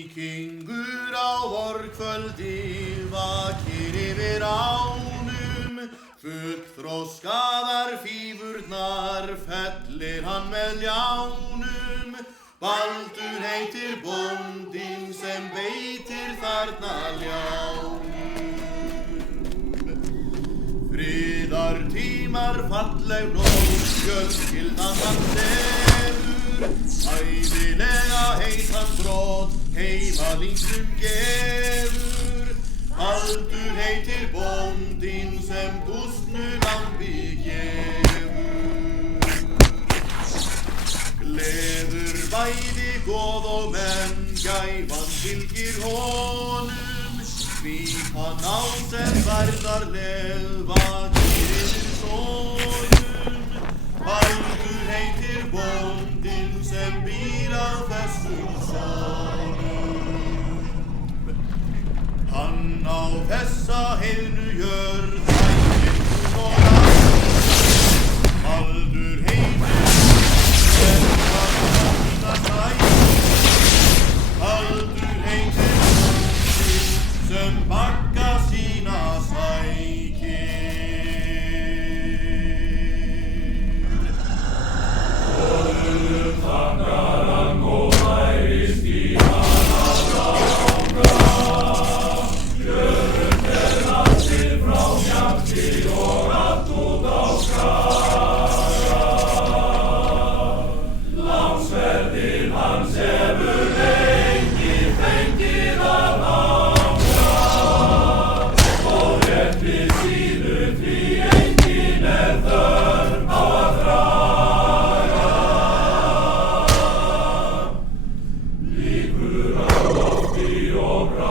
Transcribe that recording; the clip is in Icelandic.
Víkingur á vorkvöldi vakir yfir ánum, fullþroskaðar fífurnar fellir hann með ljánum. Baldur heitir bóndinn sem beitir þarna ljánum. Friðartímar falleg nótt, fjölskyldan hann sefur, æðilega heit hann brot, heimalíngnum gefur. Baldur heitir bóndinn sem bústnu lambi gefur. Gleður bæði goð og menn, gæfan fylgir honum, því hann á sem værðarleg vakir yfir sonum. Baldur heitir bóndinn sem býr á þessum sonum. Hann á þessa heiðnu jörð, hættir hún og land. Baldur heitir sem hann sína sækir. Baldur heitir bóndinn sem bagga sína sækir. Boðum þakkar hann og færist í hann að ganga. Jörund allir frá Mjallti og allt út á Skaga. Lánsferðin hans hefur lengi fengið að hanga, og rétt við síðu því enginn þörf á að draga. Líkur á lofti og brá